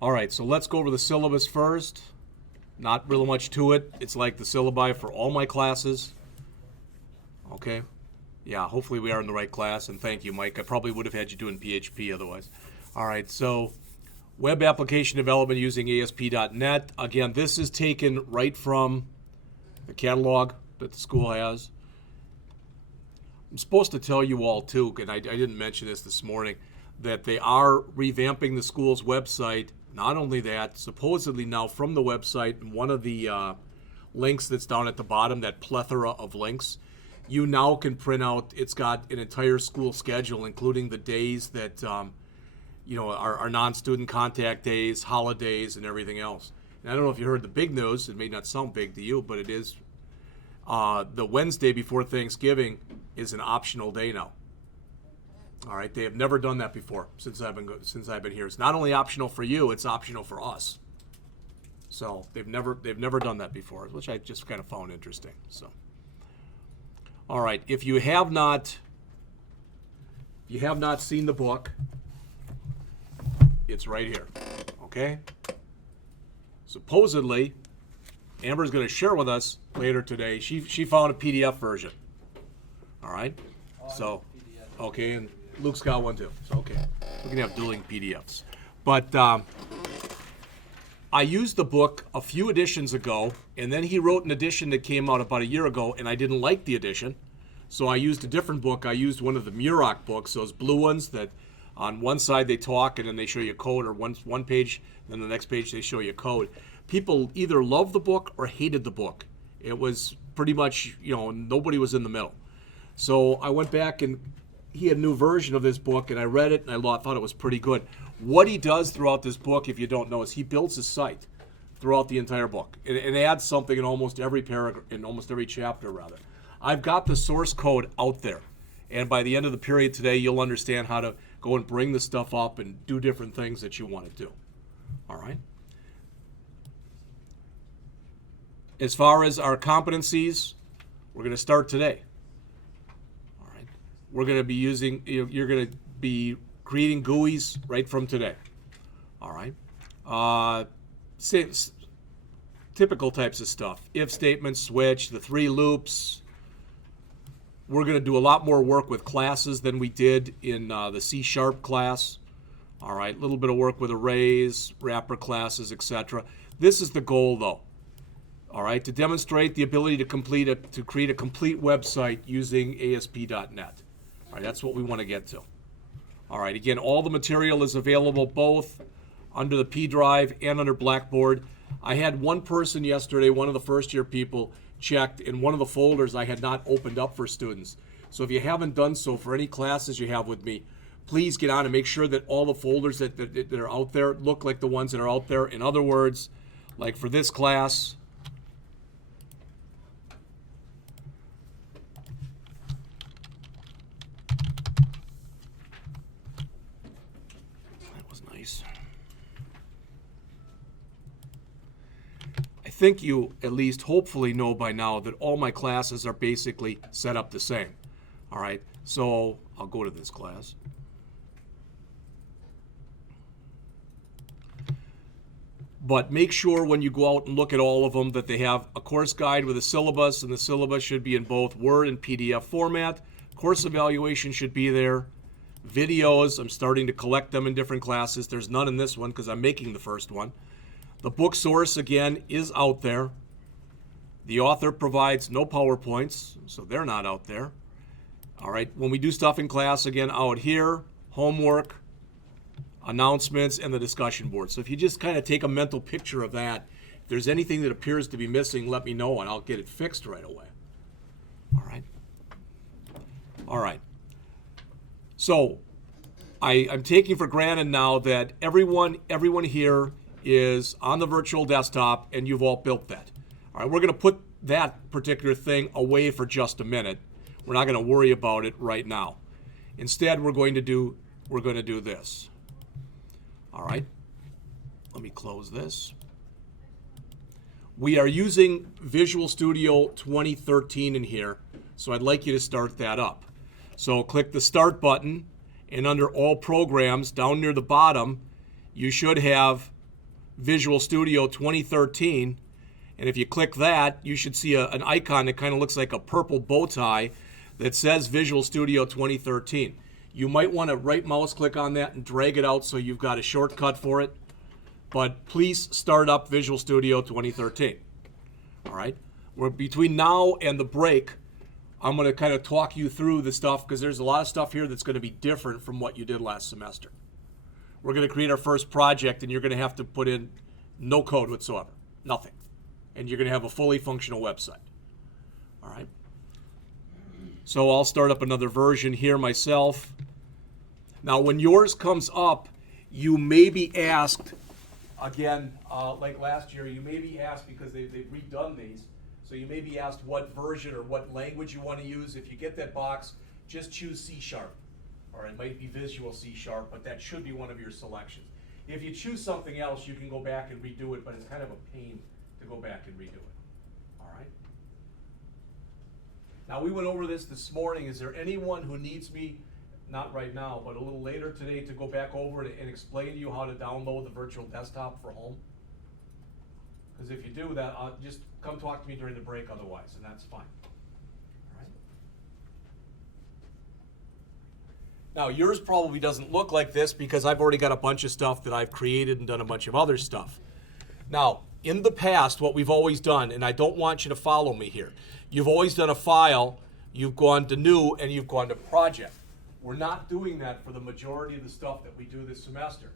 All right, so let's go over the syllabus first. Not really much to it. It's like the syllabi for all my classes. Okay. Yeah, hopefully we are in the right class, and thank you, Mike. I probably would have had you doing PHP otherwise. All right, so web application development using ASP.NET. Again, this is taken right from the catalog that the school has. I'm supposed to tell you all, too, and I didn't mention this morning, that they are revamping the school's website. Not only that, supposedly now from the website, one of the links that's down at the bottom, that plethora of links, you now can print out, it's got an entire school schedule, including the days that, are non-student contact days, holidays, and everything else. And I don't know if you heard the big news. It may not sound big to you, but it is. The Wednesday before Thanksgiving is an optional day now. All right, they have never done that before since I've been here. It's not only optional for you; it's optional for us. So they've never done that before, which I just kind of found interesting. So, all right, if you have not seen the book, it's right here. Okay. Supposedly, Amber's going to share with us later today. She found a PDF version. All right. So, okay, and Luke's got one too. So, okay, we can have dueling PDFs. But I used the book a few editions ago, and then he wrote an edition that came out about a year ago, and I didn't like the edition. So I used a different book. I used one of the Muroc books, those blue ones that on one side they talk and then they show you code, or one page, then the next page they show you code. People either loved the book or hated the book. It was pretty much, nobody was in the middle. So I went back and he had a new version of this book, and I read it, and I thought it was pretty good. What he does throughout this book, if you don't know, is he builds his site throughout the entire book. It adds something in almost every paragraph, in almost every chapter, rather. I've got the source code out there, and by the end of the period today, you'll understand how to go and bring the stuff up and do different things that you want to do. All right? As far as our competencies, we're going to start today. We're going to be you're going to be creating GUIs right from today. All right. Typical types of stuff. If statements, switch, the 3 loops. We're going to do a lot more work with classes than we did in the C# class. All right. A little bit of work with arrays, wrapper classes, etc. This is the goal, though. All right. To demonstrate the ability to create a complete website using ASP.NET. All right, that's what we want to get to. All right, again, all the material is available both under the P drive and under Blackboard. I had one person yesterday, one of the first-year people, checked in one of the folders I had not opened up for students. So if you haven't done so for any classes you have with me, please get on and make sure that all the folders that are out there look like the ones that are out there. In other words, like for this class, I think you at least hopefully know by now that all my classes are basically set up the same. All right, so I'll go to this class. But make sure when you go out and look at all of them that they have a course guide with a syllabus, and the syllabus should be in both Word and PDF format. Course evaluation should be there. Videos, I'm starting to collect them in different classes. There's none in this one because I'm making the first one. The book source, again, is out there. The author provides no PowerPoints, so they're not out there. All right, when we do stuff in class, again, out here, homework, announcements, and the discussion board. So if you just kind of take a mental picture of that, if there's anything that appears to be missing, let me know, and I'll get it fixed right away. All right. All right. So I'm taking for granted now that everyone here is on the virtual desktop, and you've all built that. All right, we're going to put that particular thing away for just a minute. We're not going to worry about it right now. Instead, we're going to do this. All right, let me close this. We are using Visual Studio 2013 in here, so I'd like you to start that up. So click the Start button, and under All Programs, down near the bottom, you should have Visual Studio 2013. And if you click that, you should see an icon that kind of looks like a purple bow tie that says Visual Studio 2013. You might want to right mouse click on that and drag it out so you've got a shortcut for it. But please start up Visual Studio 2013. All right? We're between now and the break, I'm going to kind of talk you through the stuff because there's a lot of stuff here that's going to be different from what you did last semester. We're going to create our first project and you're going to have to put in no code whatsoever. Nothing. And you're going to have a fully functional website. All right? So I'll start up another version here myself. Now, when yours comes up, you may be asked, again, like last year, you may be asked because they've redone these. So you may be asked what version or what language you want to use. If you get that box, just choose C#. Or it might be Visual C#, but that should be one of your selections. If you choose something else, you can go back and redo it, but it's kind of a pain to go back and redo it. All right? Now, we went over this morning. Is there anyone who needs me, not right now, but a little later today, to go back over and explain to you how to download the virtual desktop for home? Because if you do that, just come talk to me during the break otherwise, and that's fine. All right? Now, yours probably doesn't look like this because I've already got a bunch of stuff that I've created and done a bunch of other stuff. Now, in the past, what we've always done, and I don't want you to follow me here, you've always done a file, you've gone to new, and you've gone to project. We're not doing that for the majority of the stuff that we do this semester.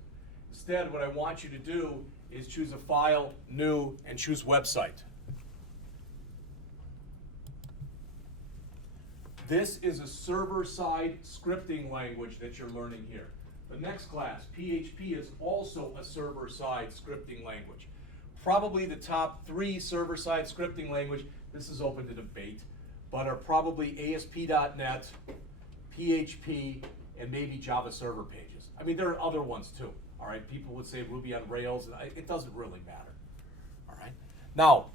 Instead, what I want you to do is choose a file, new, and choose website. This is a server-side scripting language that you're learning here. The next class, PHP, is also a server-side scripting language. Probably the top 3 server-side scripting language, this is open to debate, but are probably ASP.NET, PHP, and maybe Java Server Pages. I mean, there are other ones too. All right, people would say Ruby on Rails. It doesn't really matter. All right. Now,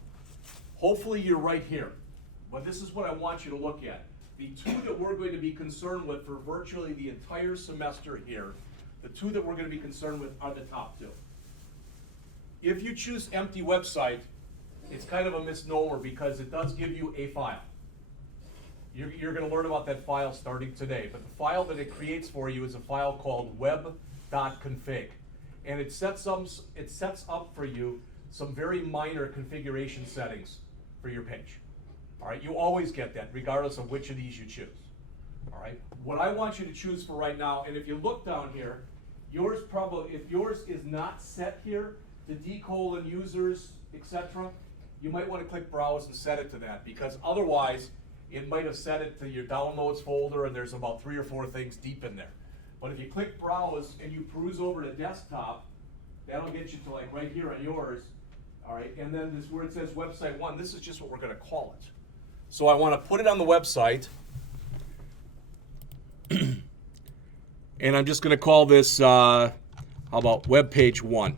hopefully you're right here, but this is what I want you to look at. The 2 that we're going to be concerned with for virtually the entire semester here, the 2 that we're going to be concerned with are the top 2. If you choose empty website, it's kind of a misnomer because it does give you a file. You're going to learn about that file starting today, but the file that it creates for you is a file called web.config, and it sets up for you some very minor configuration settings for your page. All right, you always get that regardless of which of these you choose. All right, what I want you to choose for right now, and if you look down here, yours probably, if yours is not set here to :users, etc., you might want to click browse and set it to that, because otherwise it might have set it to your downloads folder and there's about 3 or 4 things deep in there. But if you click browse and you peruse over to desktop, that'll get you to like right here on yours. All right, and then this where it says website 1, this is just what we're going to call it. So I want to put it on the website, and I'm just going to call this, how about web page 1.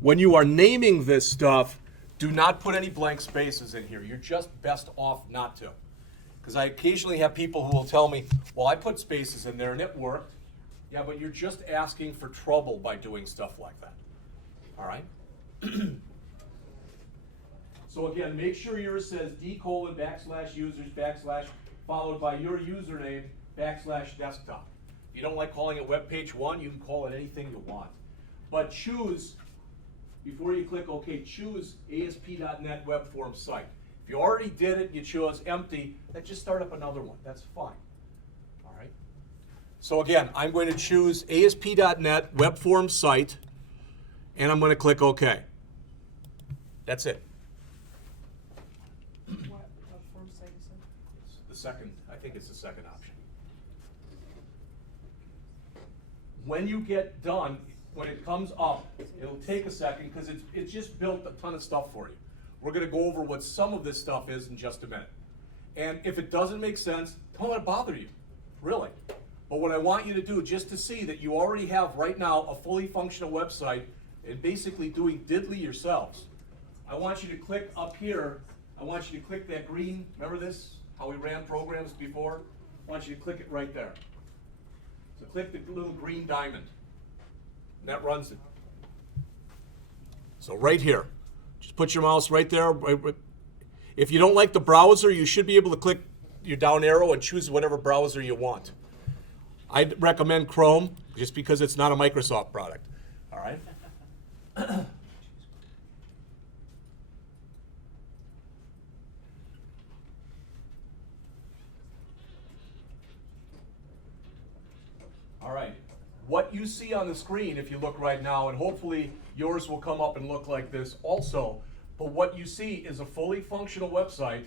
When you are naming this stuff, do not put any blank spaces in here. You're just best off not to. Because I occasionally have people who will tell me, well, I put spaces in there and it worked. Yeah, but you're just asking for trouble by doing stuff like that. All right? So again, make sure yours says :users / followed by your username /desktop. If you don't like calling it web page 1, you can call it anything you want. But choose, before you click OK, choose ASP.NET Web Form Site. If you already did it and you chose empty, then just start up another one. That's fine. All right. So again, I'm going to choose ASP.NET Web Form Site, and I'm going to click OK. That's it. What form site you said? It's the second, I think it's the second option. When you get done, when it comes up, it'll take a second because it's just built a ton of stuff for you. We're going to go over what some of this stuff is in just a minute. And if it doesn't make sense, don't let it bother you, really. But what I want you to do, just to see that you already have right now a fully functional website and basically doing diddly yourselves, I want you to click up here. I want you to click that green, remember this, how we ran programs before? I want you to click it right there. So click the little green diamond, and that runs it. So right here, just put your mouse right there. If you don't like the browser, you should be able to click your down arrow and choose whatever browser you want. I'd recommend Chrome just because it's not a Microsoft product. All right? All right. What you see on the screen, if you look right now, and hopefully yours will come up and look like this also, but what you see is a fully functional website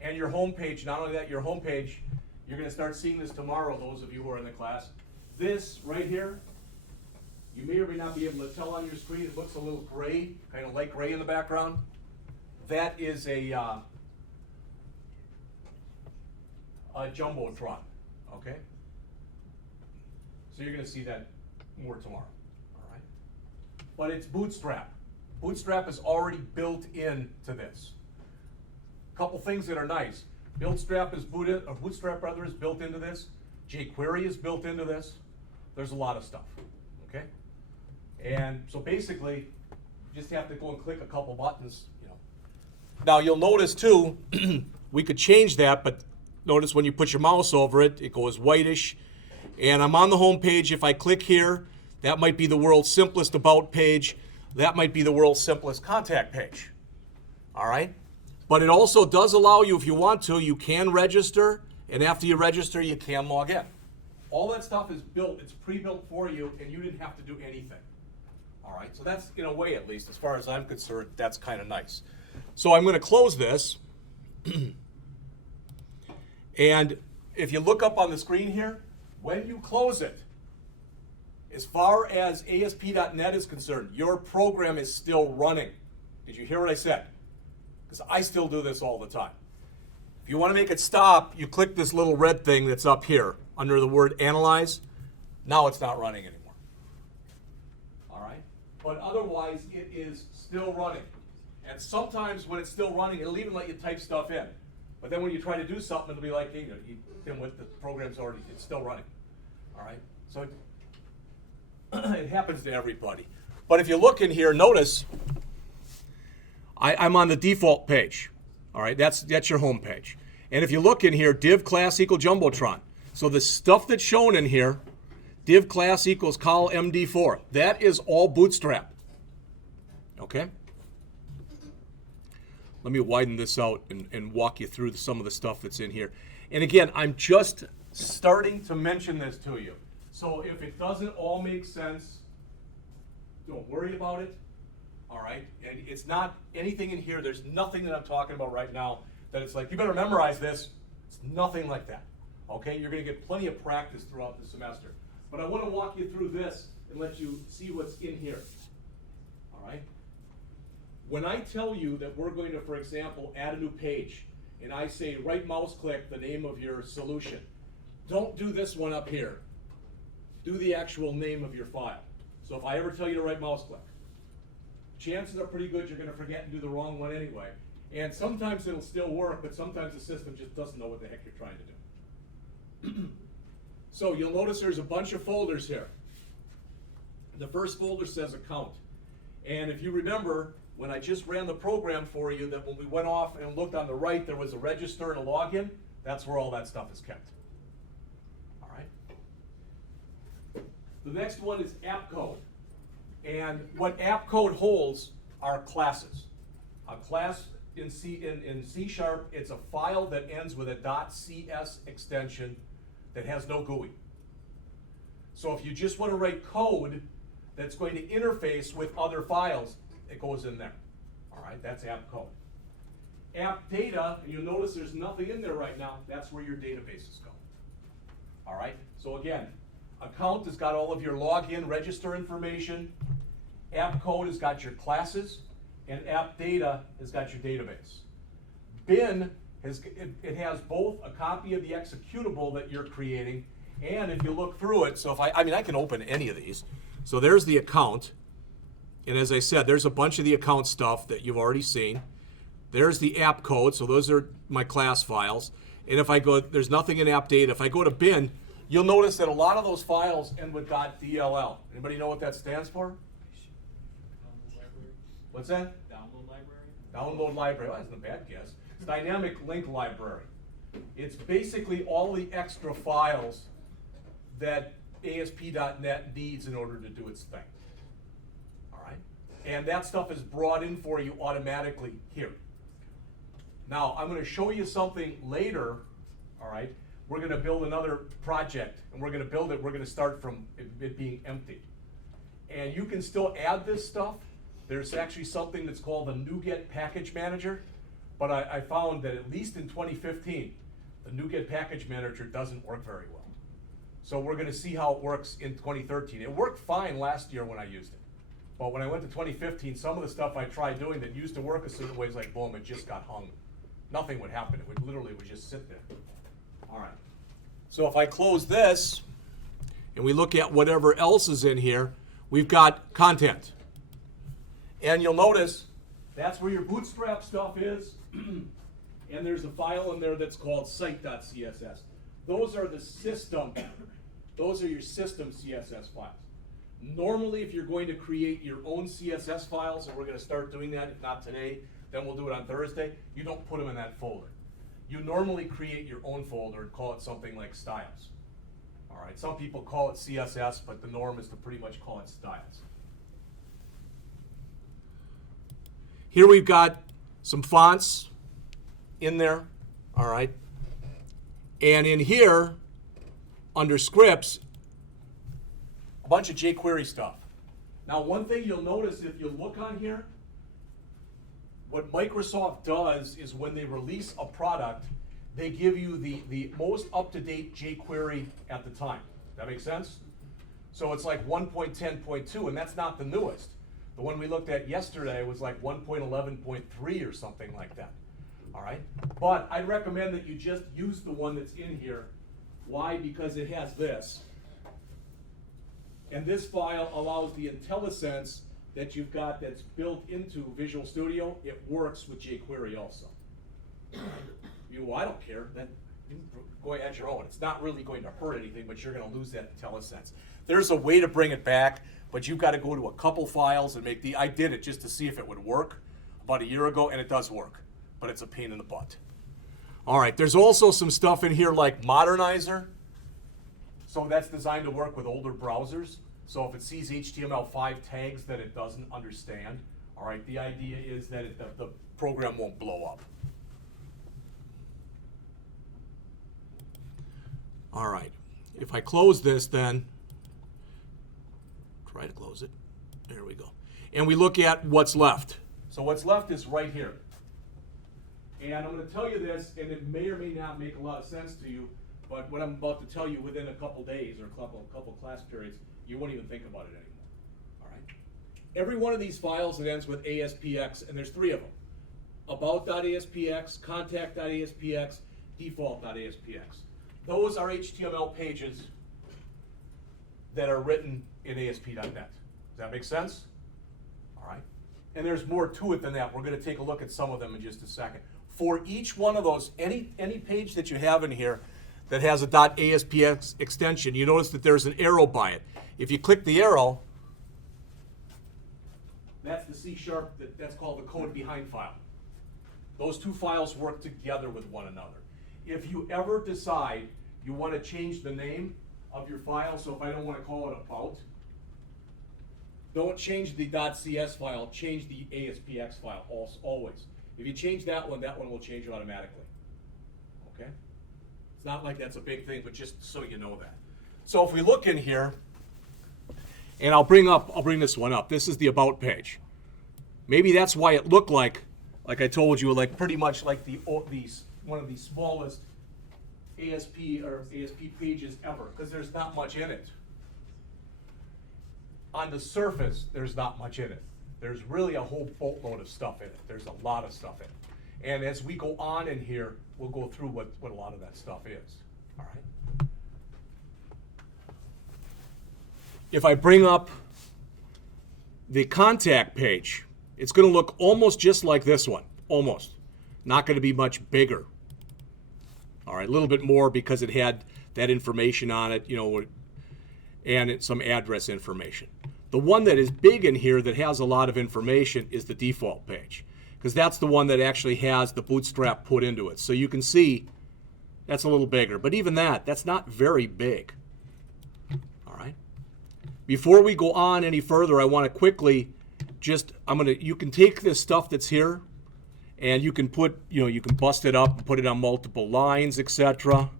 and your homepage. Not only that, your homepage, you're going to start seeing this tomorrow, those of you who are in the class. This right here, you may or may not be able to tell on your screen. It looks a little gray, kind of light gray in the background. That is a Jumbotron, okay? So you're going to see that more tomorrow, all right? But it's Bootstrap. Bootstrap is already built into this. A couple things that are nice. Bootstrap is built into this. jQuery is built into this. There's a lot of stuff, okay? And so basically, you just have to go and click a couple buttons, you know. Now you'll notice too, we could change that, but notice when you put your mouse over it, it goes whitish. And I'm on the home page. If I click here, that might be the world's simplest about page. That might be the world's simplest contact page. All right? But it also does allow you, if you want to, you can register, and after you register, you can log in. All that stuff is built, it's pre-built for you, and you didn't have to do anything. All right? So that's, in a way at least, as far as I'm concerned, that's kind of nice. So I'm going to close this. And if you look up on the screen here, when you close it, as far as ASP.NET is concerned, your program is still running. Did you hear what I said? Because I still do this all the time. If you want to make it stop, you click this little red thing that's up here under the word Analyze. Now it's not running anymore. All right? But otherwise, it is still running. And sometimes when it's still running, it'll even let you type stuff in. But then when you try to do something, it'll be like, hey, the program's already, it's still running. All right? So it happens to everybody. But if you look in here, notice I'm on the default page. All right? That's your home page. And if you look in here, div class equal Jumbotron. So the stuff that's shown in here, div class equals col MD4. That is all Bootstrap. Okay? Let me widen this out and walk you through some of the stuff that's in here. And again, I'm just starting to mention this to you. So if it doesn't all make sense, don't worry about it. All right? And it's not anything in here. There's nothing that I'm talking about right now that it's like, you better memorize this. It's nothing like that. Okay? You're going to get plenty of practice throughout the semester. But I want to walk you through this and let you see what's in here. All right? When I tell you that we're going to, for example, add a new page, and I say right mouse click the name of your solution, don't do this one up here. Do the actual name of your file. So if I ever tell you to right mouse click, chances are pretty good you're going to forget and do the wrong one anyway. And sometimes it'll still work, but sometimes the system just doesn't know what the heck you're trying to do. So you'll notice there's a bunch of folders here. The first folder says account. And if you remember, when I just ran the program for you, that when we went off and looked on the right, there was a register and a login. That's where all that stuff is kept. All right. The next one is app code. And what app code holds are classes. A class in C Sharp, it's a file that ends with a .cs extension that has no GUI. So if you just want to write code that's going to interface with other files, it goes in there. All right, that's app code. App data, and you'll notice there's nothing in there right now. That's where your databases go. All right, so again, account has got all of your login, register information. App code has got your classes, and app data has got your database. Bin it has both a copy of the executable that you're creating, and if you look through it, so if I can open any of these. So there's the account. And as I said, there's a bunch of the account stuff that you've already seen. There's the app code, so those are my class files. And if I go, there's nothing in app data. If I go to bin, you'll notice that a lot of those files end with .dll. Anybody know what that stands for? What's that? Download library? Download library. Well, that's not a bad guess. It's dynamic link library. It's basically all the extra files that ASP.NET needs in order to do its thing. All right? And that stuff is brought in for you automatically here. Now, I'm going to show you something later. All right? We're going to build another project, and we're going to build it. We're going to start from it being empty. And you can still add this stuff. There's actually something that's called the NuGet Package Manager, but I found that at least in 2015, the NuGet Package Manager doesn't work very well. So we're gonna see how it works in 2013. It worked fine last year when I used it. But when I went to 2015, some of the stuff I tried doing that used to work a certain way is like, boom, it just got hung. Nothing would happen. It would literally just sit there. All right. So if I close this, and we look at whatever else is in here, we've got content. And you'll notice that's where your Bootstrap stuff is. And there's a file in there that's called site.css. Those are the system, those are your system CSS files. Normally, if you're going to create your own CSS files, and we're going to start doing that, if not today, then we'll do it on Thursday, you don't put them in that folder. You normally create your own folder and call it something like styles. All right, some people call it CSS, but the norm is to pretty much call it styles. Here we've got some fonts in there, all right? And in here, under scripts, a bunch of jQuery stuff. Now, one thing you'll notice if you look on here, what Microsoft does is when they release a product, they give you the most up-to-date jQuery at the time. That makes sense? So it's like 1.10.2, and that's not the newest. The one we looked at yesterday was like 1.11.3 or something like that. All right? But I'd recommend that you just use the one that's in here. Why? Because it has this. And this file allows the IntelliSense that you've got that's built into Visual Studio. It works with jQuery also. Well, I don't care. Then you go add your own. It's not really going to hurt anything, but you're going to lose that IntelliSense. There's a way to bring it back, but you've got to go to a couple files and make I did it just to see if it would work about a year ago, and it does work, but it's a pain in the butt. All right, there's also some stuff in here like Modernizer. So that's designed to work with older browsers. So if it sees HTML5 tags that it doesn't understand, all right, the idea is that the program won't blow up. All right, if I close this then, try to close it, there we go. And we look at what's left. So what's left is right here. And I'm going to tell you this, and it may or may not make a lot of sense to you, but what I'm about to tell you within a couple days or a couple class periods, you won't even think about it anymore. All right? Every one of these files that ends with ASPX, and there's 3 of them: about.aspx, contact.aspx, default.aspx. Those are HTML pages that are written in ASP.NET. Does that make sense? All right. And there's more to it than that. We're going to take a look at some of them in just a second. For each one of those, any page that you have in here that has a .aspx extension, you notice that there's an arrow by it. If you click the arrow, that's the C#, that's called the code behind file. Those 2 files work together with one another. If you ever decide you want to change the name of your file, so if I don't want to call it about, don't change the .cs file, change the ASPX file always. If you change that one will change automatically. Okay? It's not like that's a big thing, but just so you know that. So if we look in here, and I'll bring this one up. This is the about page. Maybe that's why it looked like I told you, like pretty much like one of the smallest ASP pages ever, because there's not much in it. On the surface, there's not much in it. There's really a whole boatload of stuff in it. There's a lot of stuff in it. And as we go on in here, we'll go through what a lot of that stuff is. All right. If I bring up the contact page, it's going to look almost just like this one. Almost. Not going to be much bigger. All right, a little bit more because it had that information on it, you know, and some address information. The one that is big in here that has a lot of information is the default page, because that's the one that actually has the Bootstrap put into it. So you can see that's a little bigger, but even that's not very big. All right. Before we go on any further, I want to quickly you can take this stuff that's here and you can you can bust it up and put it on multiple lines, etc.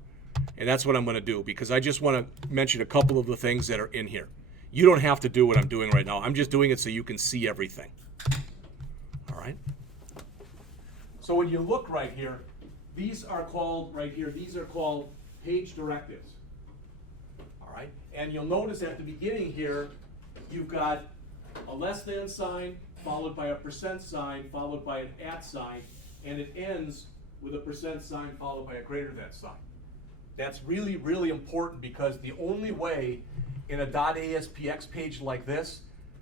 And that's what I'm going to do, because I just want to mention a couple of the things that are in here. You don't have to do what I'm doing right now. I'm just doing it so you can see everything. All right. So when you look right here, these are called page directives. All right. And you'll notice at the beginning here, you've got a less than sign, followed by a percent sign, followed by an at sign, and it ends with a percent sign followed by a greater than sign. That's really, really important, because the only way in a .aspx page like this,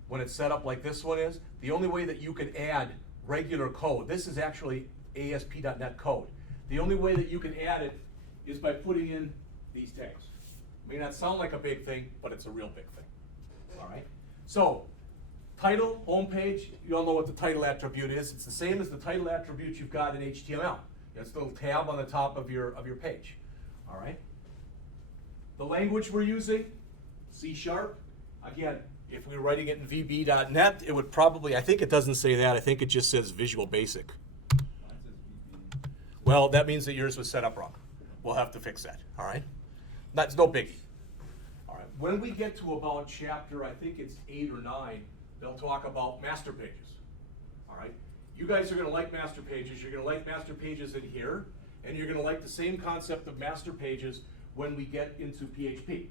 when it's set up like this one is, the only way that you can add regular code, this is actually ASP.NET code. The only way that you can add it is by putting in these tags. It may not sound like a big thing, but it's a real big thing. All right? So, title, home page, you all know what the title attribute is. It's the same as the title attribute you've got in HTML. It's a little tab on the top of your page. All right? The language we're using, C#. Again, if we were writing it in VB.NET, it would probably, I think it doesn't say that. I think it just says Visual Basic. Well, that means that yours was set up wrong. We'll have to fix that. All right? That's no biggie. All right. When we get to about chapter, I think it's 8 or 9, they'll talk about master pages. All right? You guys are going to like master pages. You're going to like master pages in here, and you're going to like the same concept of master pages when we get into PHP.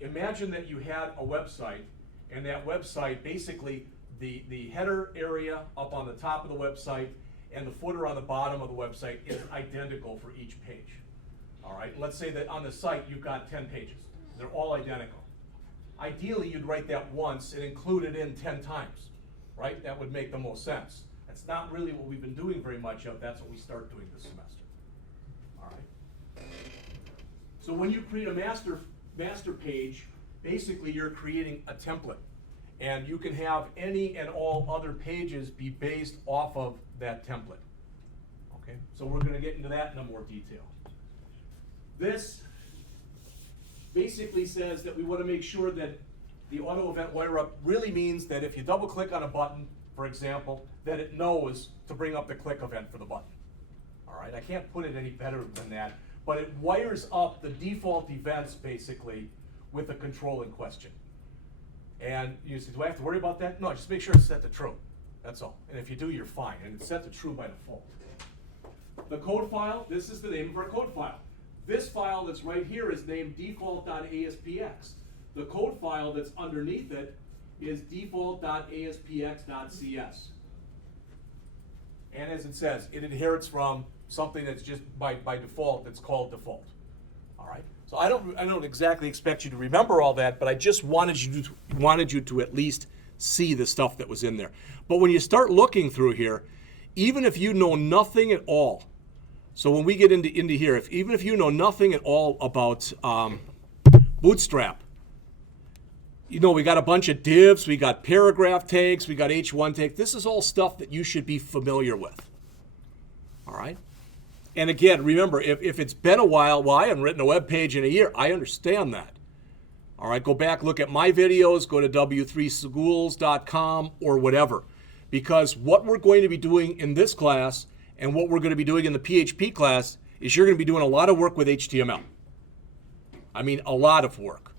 Imagine that you had a website, and that website, basically, the header area up on the top of the website and the footer on the bottom of the website is identical for each page. All right? Let's say that on the site you've got 10 pages. They're all identical. Ideally, you'd write that once and include it in 10 times, right? That would make the most sense. That's not really what we've been doing very much of. That's what we start doing this semester. All right? So when you create a master page, basically you're creating a template. And you can have any and all other pages be based off of that template. Okay? So we're going to get into that in more detail. This basically says that we want to make sure that the auto event wire up really means that if you double click on a button, for example, that it knows to bring up the click event for the button. All right? I can't put it any better than that, but it wires up the default events basically with the control in question. And you say, do I have to worry about that? No, just make sure it's set to true. That's all. And if you do, you're fine. And it's set to true by default. The code file, this is the name of our code file. This file that's right here is named default.aspx. The code file that's underneath it is default.aspx.cs. And as it says, it inherits from something that's just by default that's called default. All right? So I don't exactly expect you to remember all that, but I just wanted you to at least see the stuff that was in there. But when you start looking through here, even if you know nothing at all, so when we get into here, even if you know nothing at all about Bootstrap, you know, we got a bunch of divs, we got paragraph tags, we got H1 tags. This is all stuff that you should be familiar with. All right? And again, remember, if it's been a while, well, I haven't written a web page in a year. I understand that. All right, go back, look at my videos, go to w3schools.com or whatever. Because what we're going to be doing in this class and what we're going to be doing in the PHP class is you're going to be doing a lot of work with HTML. I mean, a lot of work.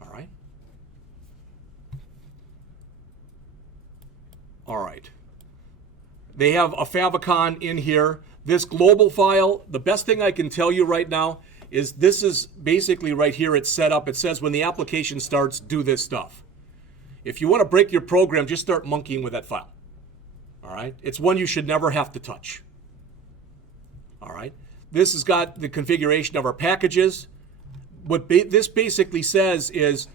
All right? All right. They have a favicon in here. This global file, the best thing I can tell you right now is this is basically right here, it's set up. It says when the application starts, do this stuff. If you want to break your program, just start monkeying with that file. All right? It's one you should never have to touch. All right? This has got the configuration of our packages. What this basically says is,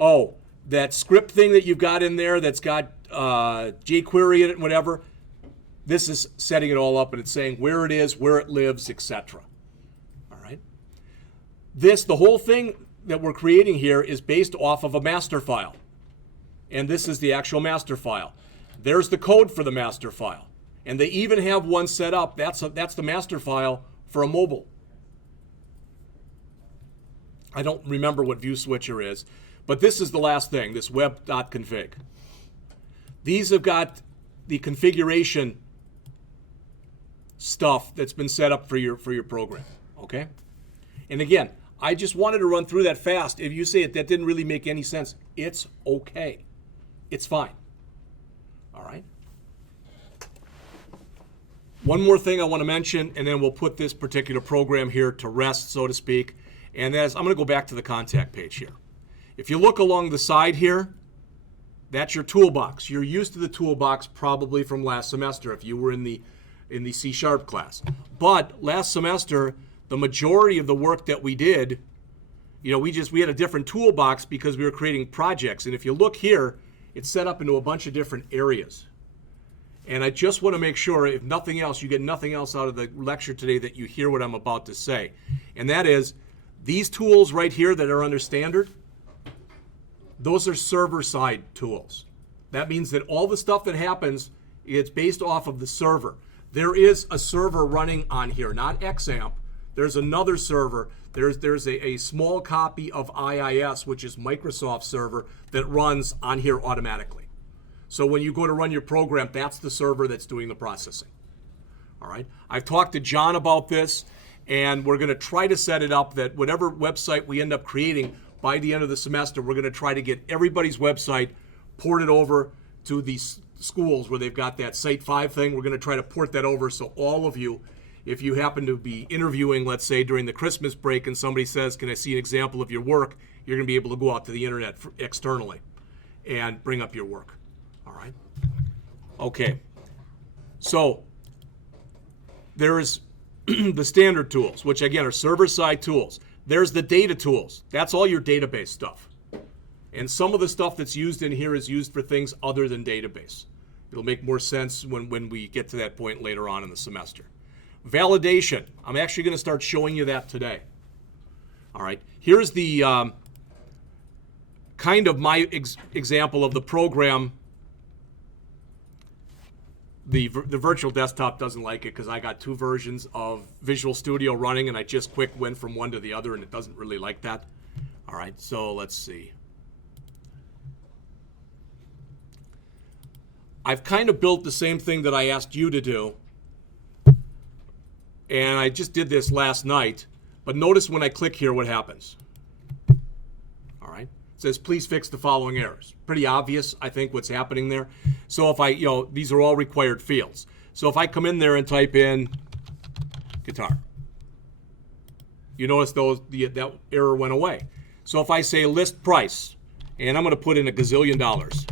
oh, that script thing that you've got in there that's got jQuery in it and whatever, this is setting it all up, and it's saying where it is, where it lives, etc. All right? The whole thing that we're creating here is based off of a master file. And this is the actual master file. There's the code for the master file. And they even have one set up. That's the master file for a mobile. I don't remember what view switcher is, but this is the last thing, this web.config. These have got the configuration stuff that's been set up for your program, okay? And again, I just wanted to run through that fast. If you say that didn't really make any sense, it's okay. It's fine. All right? One more thing I want to mention, and then we'll put this particular program here to rest, so to speak. And that is, I'm going to go back to the contact page here. If you look along the side here, that's your toolbox. You're used to the toolbox probably from last semester if you were in the C# class. But last semester, the majority of the work that we did, we had a different toolbox because we were creating projects. And if you look here, it's set up into a bunch of different areas. And I just want to make sure, if nothing else, you get nothing else out of the lecture today, that you hear what I'm about to say. And that is, these tools right here that are under standard, those are server-side tools. That means that all the stuff that happens, it's based off of the server. There is a server running on here, not XAMPP. There's another server. There's a small copy of IIS, which is Microsoft server, that runs on here automatically. So when you go to run your program, that's the server that's doing the processing. All right? I've talked to John about this, and we're going to try to set it up that whatever website we end up creating by the end of the semester, we're going to try to get everybody's website ported over to these schools where they've got that Site 5 thing. We're going to try to port that over so all of you, if you happen to be interviewing, let's say, during the Christmas break and somebody says, can I see an example of your work, you're going to be able to go out to the internet externally and bring up your work. All right? Okay. So there's the standard tools, which again are server-side tools. There's the data tools. That's all your database stuff. And some of the stuff that's used in here is used for things other than database. It'll make more sense when we get to that point later on in the semester. Validation. I'm actually going to start showing you that today. All right. Here's the kind of my example of the program. The virtual desktop doesn't like it because I got two versions of Visual Studio running, and I just quick went from one to the other, and it doesn't really like that. All right, so let's see. I've kind of built the same thing that I asked you to do, and I just did this last night, but notice when I click here what happens. All right. It says, please fix the following errors. Pretty obvious, I think, what's happening there. So if I, these are all required fields. So if I come in there and type in guitar, you notice that error went away. So if I say list price, and I'm going to put in $1 gazillion,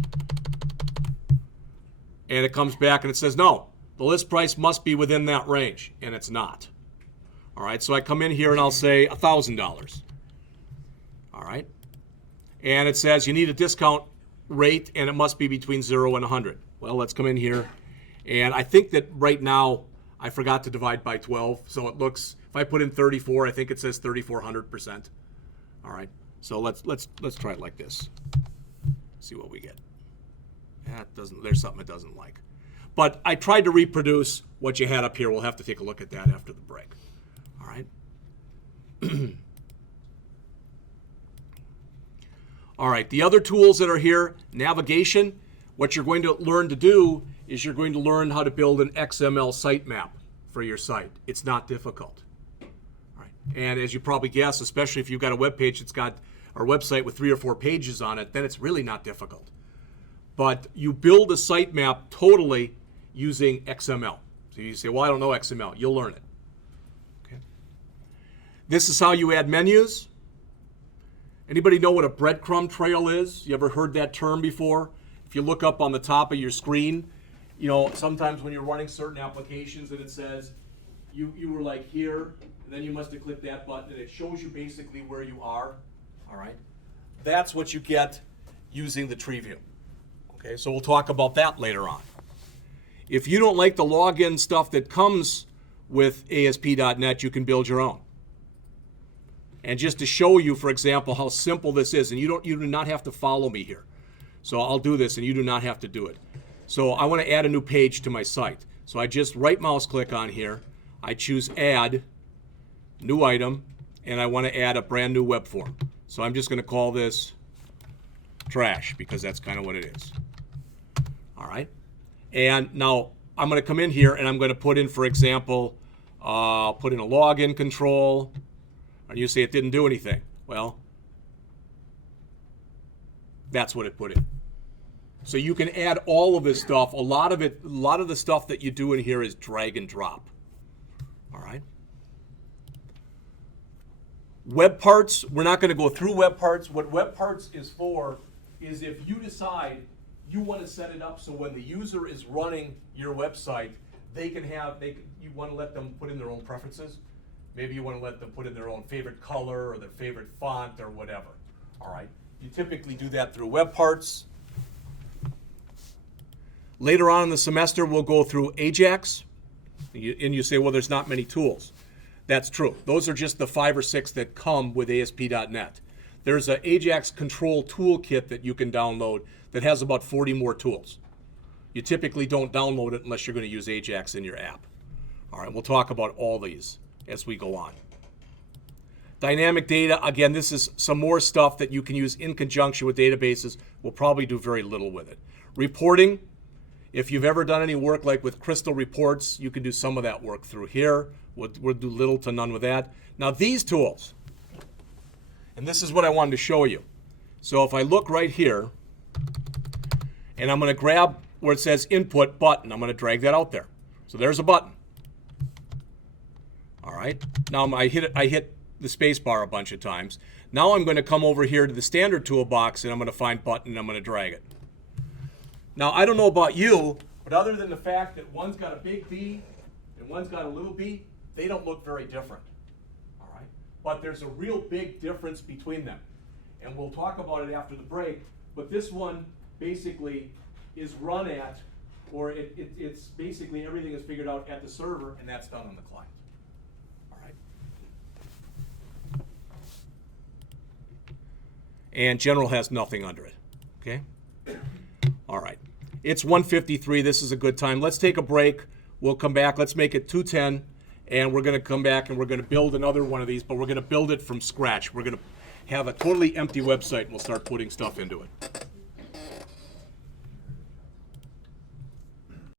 and it comes back and it says, no, the list price must be within that range, and it's not. All right, so I come in here and I'll say $1,000. All right. And it says you need a discount rate, and it must be between 0 and 100. Well, let's come in here. And I think that right now I forgot to divide by 12. So it looks, if I put in 34, I think it says 3,400%. All right. So let's try it like this. See what we get. That doesn't, there's something it doesn't like. But I tried to reproduce what you had up here. We'll have to take a look at that after the break. All right. All right, the other tools that are here, navigation. What you're going to learn to do is you're going to learn how to build an XML sitemap for your site. It's not difficult. All right. And as you probably guess, especially if you've got a web page that's got our website with 3 or 4 pages on it, then it's really not difficult. But you build a sitemap totally using XML. So you say, well, I don't know XML. You'll learn it. Okay. This is how you add menus. Anybody know what a breadcrumb trail is? You ever heard that term before? If you look up on the top of your screen, sometimes when you're running certain applications and it says you were like here, and then you must have clicked that button, and it shows you basically where you are. All right. That's what you get using the tree view. Okay, so we'll talk about that later on. If you don't like the login stuff that comes with ASP.NET, you can build your own. And just to show you, for example, how simple this is, and you do not have to follow me here. So I'll do this, and you do not have to do it. So I want to add a new page to my site. So I just right mouse click on here. I choose Add, New Item, and I want to add a brand new web form. So I'm just going to call this Trash because that's kind of what it is. All right. And now I'm going to come in here and I'm going to put in, for example, put in a login control. And you say it didn't do anything. Well, that's what it put in. So you can add all of this stuff. A lot of the stuff that you do in here is drag and drop. All right. Web parts, we're not going to go through web parts. What web parts is for is if you decide you want to set it up so when the user is running your website, you want to let them put in their own preferences. Maybe you want to let them put in their own favorite color or their favorite font or whatever. All right. You typically do that through web parts. Later on in the semester, we'll go through Ajax. And you say, well, there's not many tools. That's true. Those are just the 5 or 6 that come with ASP.NET. There's an Ajax control toolkit that you can download that has about 40 more tools. You typically don't download it unless you're going to use Ajax in your app. All right, we'll talk about all these as we go on. Dynamic data, again, this is some more stuff that you can use in conjunction with databases. We'll probably do very little with it. Reporting, if you've ever done any work like with Crystal Reports, you can do some of that work through here. We'll do little to none with that. Now these tools, and this is what I wanted to show you. So if I look right here, and I'm going to grab where it says Input Button, I'm going to drag that out there. So there's a button. All right. Now I hit the space bar a bunch of times. Now I'm going to come over here to the standard toolbox, and I'm going to find Button, and I'm going to drag it. Now I don't know about you, but other than the fact that one's got a big B and one's got a little b, they don't look very different. All right. But there's a real big difference between them. And we'll talk about it after the break. But this one basically is run at, or it's basically everything is figured out at the server, and that's done on the client. All right. And General has nothing under it. Okay? All right. It's 1:53. This is a good time. Let's take a break. We'll come back. Let's make it 2:10. And we're going to come back and we're going to build another one of these, but we're going to build it from scratch. We're going to have a totally empty website and we'll start putting stuff into it.